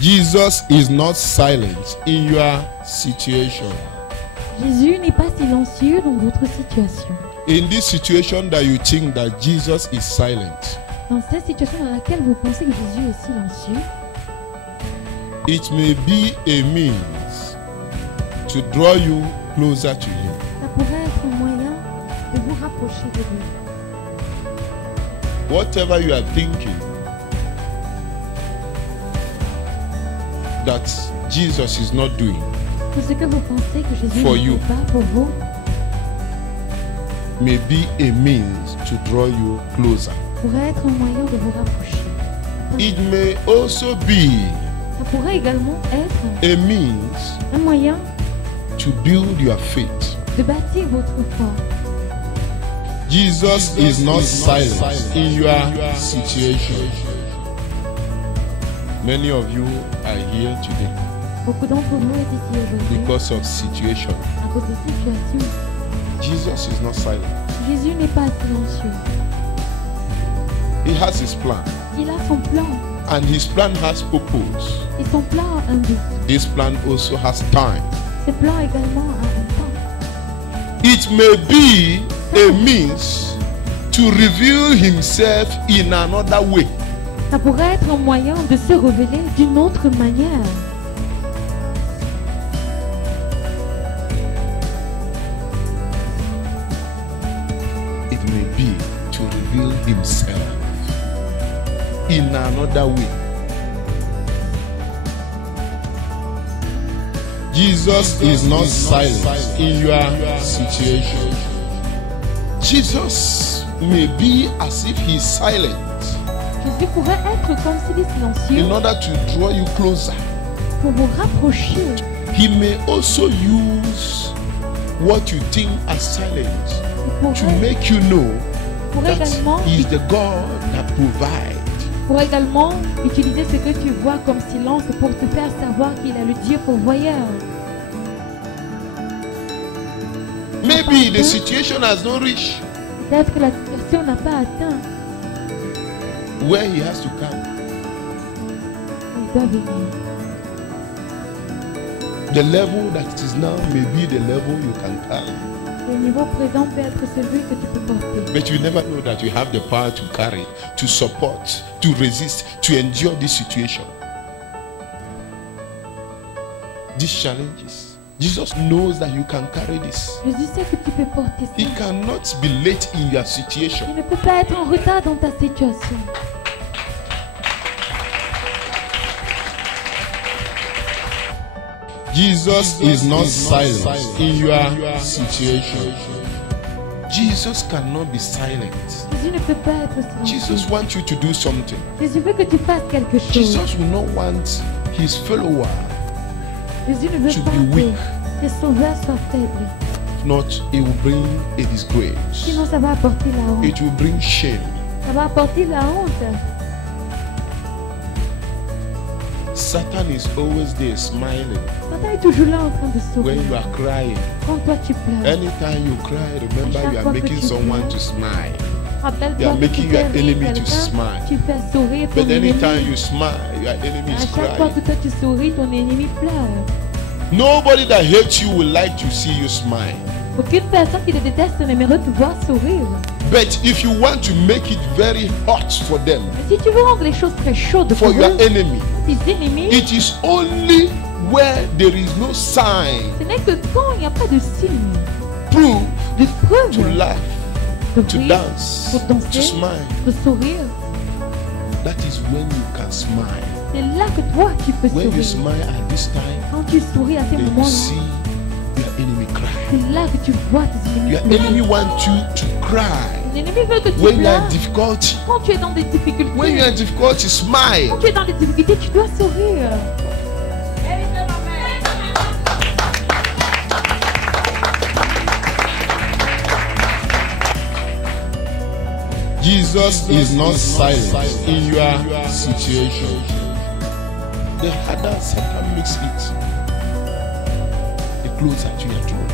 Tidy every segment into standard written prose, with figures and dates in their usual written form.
Jesus is not silent in your situation. Jésus n'est pas silencieux dans votre situation. In this situation that you think that Jesus is silent, Dans cette situation dans laquelle vous pensez que Jésus est silencieux, it may be a means to draw you closer to Him. ça pourrait être un moyen de vous rapprocher de lui. Whatever you are thinking that Jesus is not doing Tout ce que vous pensez que Jésus For ne you. fait pas pour vous, may be a means to draw you closer. pourrait être un moyen de vous rapprocher. It may also be Ça pourrait également être a means un moyen to build your faith. de bâtir votre foi. Jesus is not silent in your situation. Many of you are here today Beaucoup d'entre vous êtes ici aujourd'hui because of situation. à cause de situation. Jesus is not silent. Jésus n'est pas silencieux. He has his plan, Il a son plan. and his plan has purpose. Et son plan a un but. This plan also has time. Ce plan également a un temps. It may be a means to reveal himself in another way. Ça pourrait être un moyen de se révéler d'une autre manière. It may be to reveal himself in another way. Jesus is not silent in your situation. Jesus may be as if he's silent Jésus pourrait être comme s'il est silencieux in order to draw you closer. pour vous rapprocher. He may also use what you think as silence Il to pourrait, make you know pourrait that également, he's the God that provides. pourrait également utiliser ce que tu vois comme silence pour te faire savoir qu'il est le Dieu pourvoyeur. Maybe the situation has not reached Peut-être que la situation n'a pas atteint. where he has to come. Il doit venir. The level that it is now may be the level you can carry. Le niveau présent peut être celui que tu peux porter. But you never know that you have the power to carry, to support, to resist, to endure this situation. These challenges. Jesus knows that you can carry this. Jésus sait que tu peux porter He ça. cannot be late in your situation. Tu ne peux pas être en retard dans ta situation. Jesus is not silent in your situation. Jesus cannot be silent. Jésus ne peut pas être silencieux. Jesus wants you to do something. Jésus veut que tu fasses quelque chose. Jesus will not want his follower, Jésus ne veut to pas be weak. que tes sauveurs soient faibles. If not, it will bring a disgrace. Sinon, ça va apporter la honte. It will bring shame. Ça va apporter la honte. Satan is always there smiling Satan est toujours là en train de when sourire. you are crying. Quand toi tu pleures, Anytime you cry, remember you are making someone to smile. You rappelle-toi are que making tu fais your rire enemy to quelqu'un, smile. tu fais sourire ton But ennemi. anytime you smile, your enemy À is chaque fois que crying. toi tu souris, ton ennemi pleure. Nobody that hates you will like to see you smile. Aucune personne qui te déteste n'aimerait te voir sourire. But if you want to make it very hot for them, Mais si tu veux rendre les choses très chaudes for pour your eux, enemy, tes ennemis, it is only where there is no sign, ce n'est que quand il n'y a pas de signe, proof de to preuve, laugh, de to rire, dance, pour to danser, smile. de sourire. That is when you can smile. C'est là que toi tu peux When you sourire. smile at this time, Quand tu souris à ces then you moments-là, see your enemy cry. c'est là que tu vois tes ennemis Your pleurer. enemy wants you to cry. L'ennemi veut que tu When you are in pleures. difficulty, Quand tu es dans des difficultés, when you are in difficulty, smile. quand tu es dans des difficultés, tu dois sourire. Jesus is not silent in your situation. The harder Satan makes it, the closer to your throne.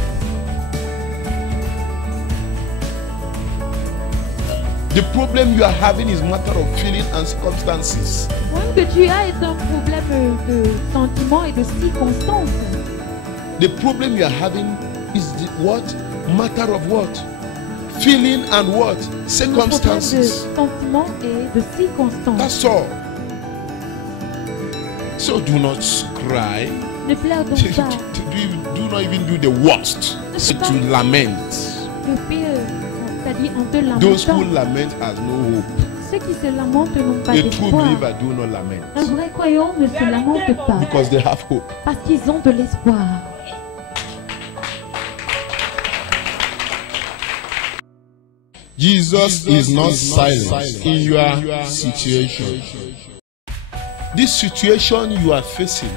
The problem you are having is matter of feeling and circumstances. Le problème que tu as est un problème de sentiments et de circonstances. The problem you are having is the what? Matter of what? Feeling and what? Le problème de Circumstances. sentiments et de circonstances. That's all. So do not cry. Ne pleure donc pas. Do not even do the worst. To lament. Le pire, c'est-à-dire en te Those who lamentant. lament has no hope. Ceux qui se lamentent n'ont pas A true d'espoir. believer do not lament Un vrai croyant ne se lamente pas because they have hope. parce qu'ils ont de l'espoir. Jesus is not silent in your situation. This situation you are facing,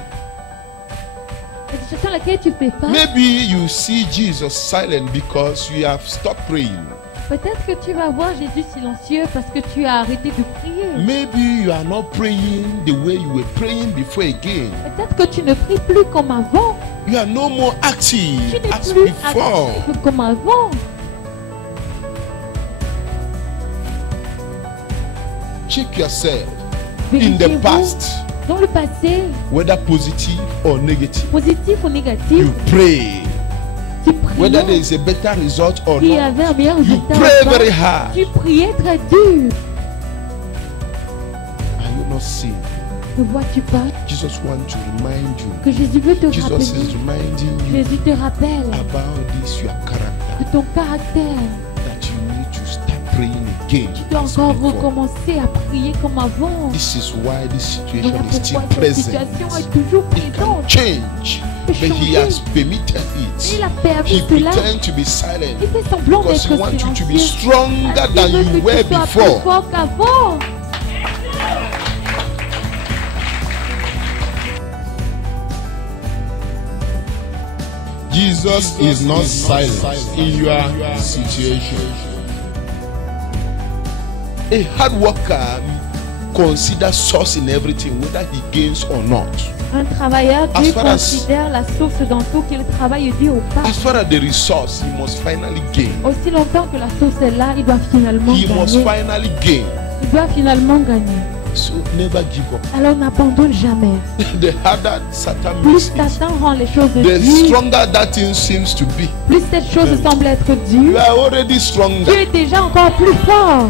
La situation à laquelle tu fais face, maybe you see Jesus silent because you have stopped praying. peut-être que tu vas voir Jésus silencieux parce que tu as arrêté de prier. Maybe you are not praying the way you were praying before again. Peut-être que tu ne pries plus comme avant. You are no more Tu active n'es as plus before. actif comme avant. Check yourself in the Vérifiez-vous past, dans le passé, whether positive or negative. positif ou négatif, You pray, tu whether there priais. is a better result or Il y not. avait un meilleur You résultat. pray ou pas. very hard. Tu priais très dur. Are you not seeing? Ne vois-tu pas Jesus wants to remind you. que Jésus veut te Jesus rappeler? is reminding you Jésus te rappelle about this your character, de ton caractère. that you need to start praying again. Tu dois as encore before. recommencer à prier comme avant. This is why this Voilà situation is still pourquoi cette present. situation est toujours It can présente. change, but he has permitted Il it. a permis He cela. pretends to be silent Il fait semblant because d'être he wants you to be silencieux. stronger Parce qu'il than veut you que were tu sois plus before. fort qu'avant. Jesus is not silent in your situation. A hard worker considers source in everything, whether he gains or not. Un travailleur, As Dieu far as- considère la source dans tout, qu'il travaille dur ou pas. As far as the resource, he must finally gain. Aussi longtemps que la source est là, il doit finalement He must gagner. finally gain. Il doit finalement gagner. So never give up. Alors n'abandonne jamais. The harder Satan Plus makes it, Satan rend les choses the dures, stronger that thing seems to be. plus cette chose semble être You dure, are already tu stronger. es déjà encore plus fort.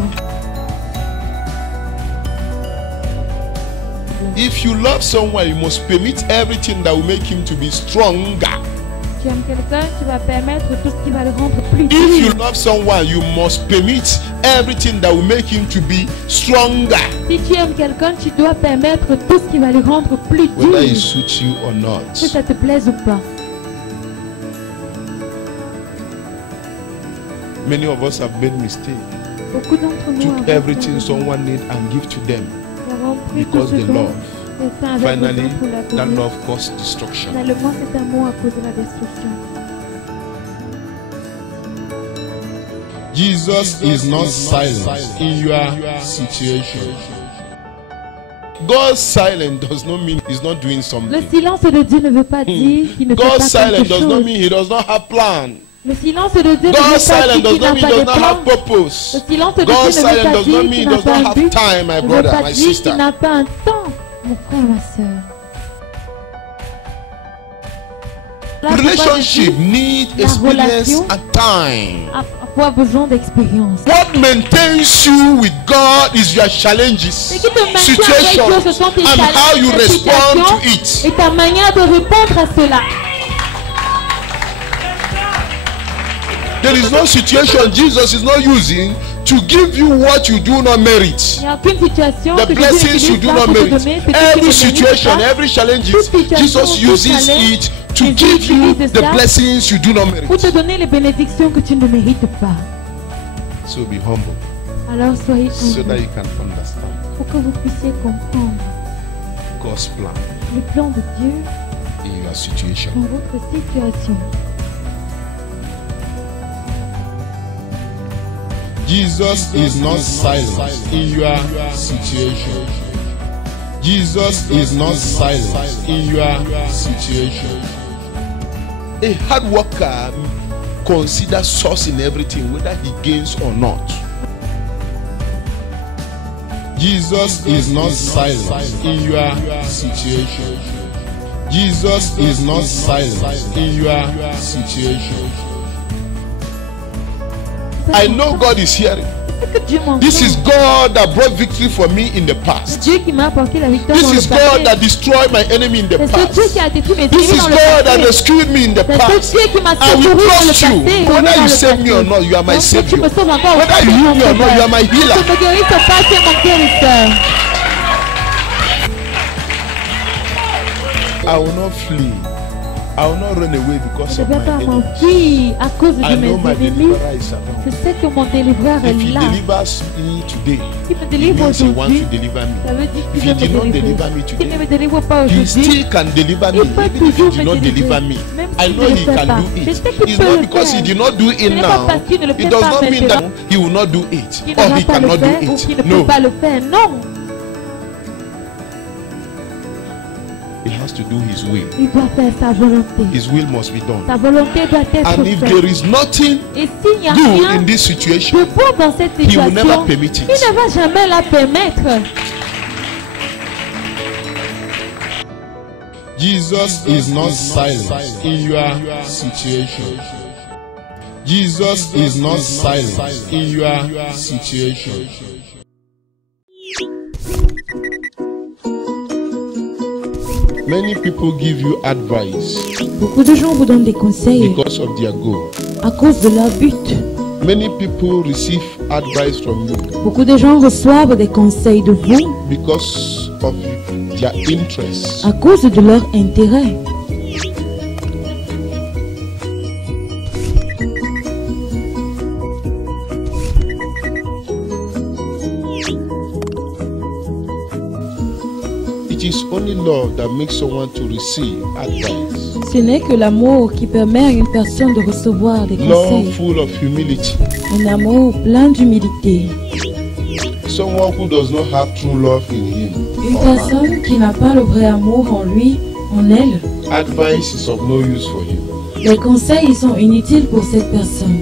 If you love someone, you must permit everything that will make him to be stronger. Tu aimes quelqu'un, tu vas permettre tout ce qui va le rendre plus If you dur. love someone, you must permit everything that will make him to be stronger, Si tu aimes quelqu'un, tu dois permettre tout ce qui va le rendre plus whether it dur. suits you or Que not. ça te plaise ou pas. Many of us have made mistakes. Beaucoup d'entre nous Took avons everything fait- someone need and give to them nous avons pris tout because ce they dont love. quelqu'un avait besoin Finally, pour la that donner. love caused destruction. Finalement, c'est un mot à cause de la destruction. Jesus is not silent in your situation. God's silence does not mean he's not doing Le something. silence de Dieu ne veut pas dire qu'il ne fait God's pas silence quelque does not chose. mean he does not have plan. Le silence de Dieu ne veut pas God's silence dire does qu'il n'a not mean pas he de does not have plan. purpose. Le silence de Dieu God's ne veut silence pas does not dire mean he qu'il n'a does pas not un have but. time, my Ne veut brother, pas my dire sister. qu'il n'a pas un temps, mon frère, ma soeur. Relationship need La experience relation and time. a besoin d'expérience. What maintains you with God is your challenges, Ce qui te maintient avec situation, Dieu, ce sont tes and how challenges, you tes respond to situations it. et ta manière de répondre à cela. There is no situation Jesus is not using to give you what you do not merit. Il n'y a aucune situation The que Jésus blessings you n'utilise do pas not pour te merit. donner ce que tu Every ne mérites situation, pas. every challenge, Toute situation, Jesus tout uses challenge, it to Jésus give you utilise the ça blessings you do not pour te merit. donner les bénédictions que tu ne mérites pas. So be humble Alors soyez so that humbles you can understand pour que vous puissiez comprendre God's plan les plans de Dieu in your situation. dans votre situation. Jesus is not silent in your situation. Jesus is not silent in your situation. A hard worker considers source in everything, whether he gains or not. Jesus is not silent in your situation. Jesus is not silent in your situation. I know God is hearing. This is God that brought victory for me in the past. Dieu qui m'a apporté la victoire This dans le is passé. God that destroyed my enemy in the C'est past. Dieu qui a détruit mes This ennemis is dans le God that passé. rescued me in the C'est past. Dieu qui m'a I will secouru dans le trust you. passé. Whether you Dans le save me or passé. not, you are my Donc, si tu savior. me sauves encore, Whether you heal me or not, you are my healer. tu me guéris ou pas, tu es mon guérisseur. I will not flee. I will not run away because Je of ne my vais pas enemies. m'enfuir à cause de I mes know my ennemis. deliverer is around. Je sais que mon délivreur If est he là. delivers me today, S'il me it délivre means he wants aujourd'hui, to deliver me. ça veut dire If qu'il he veut did not me délivrer. deliver me S'il ne today, me délivre pas he aujourd'hui, still can deliver me. il peut Even if he toujours did me not deliver délivrer. me, Même I s'il know ne le he fait can pas. do Je it. sais qu'il It's peut not le because he faire. did not do it Ce n'est pas now. parce qu'il ne le It fait does pas not mean that maintenant he will not do it qu'il or ne he va pas le cannot do faire ou it. qu'il ne peut No, pas le faire. Non, he has to do his will. il doit faire sa volonté. His will must be done. Sa volonté doit être And if faite. there is nothing Et s'il n'y a good rien in this situation, de bon dans cette he will never situation, permit il it. ne va jamais la permettre. Jesus is not silent in your situation. Jesus is not silent in your situation. Many people give you advice Beaucoup de gens vous donnent des conseils because of their goal. à cause de leur but. Many people receive advice from you Beaucoup de gens reçoivent des conseils de vous because of their interests. à cause de leur intérêt. It is only love that makes someone to receive advice. Ce n'est que l'amour qui permet à une personne de recevoir des Love conseils. full of humility. Un amour plein d'humilité. Someone who does not have true love in him. Une or her. personne qui n'a pas le vrai amour en lui, en elle. Advice is of no use for him. Les conseils sont inutiles pour cette personne.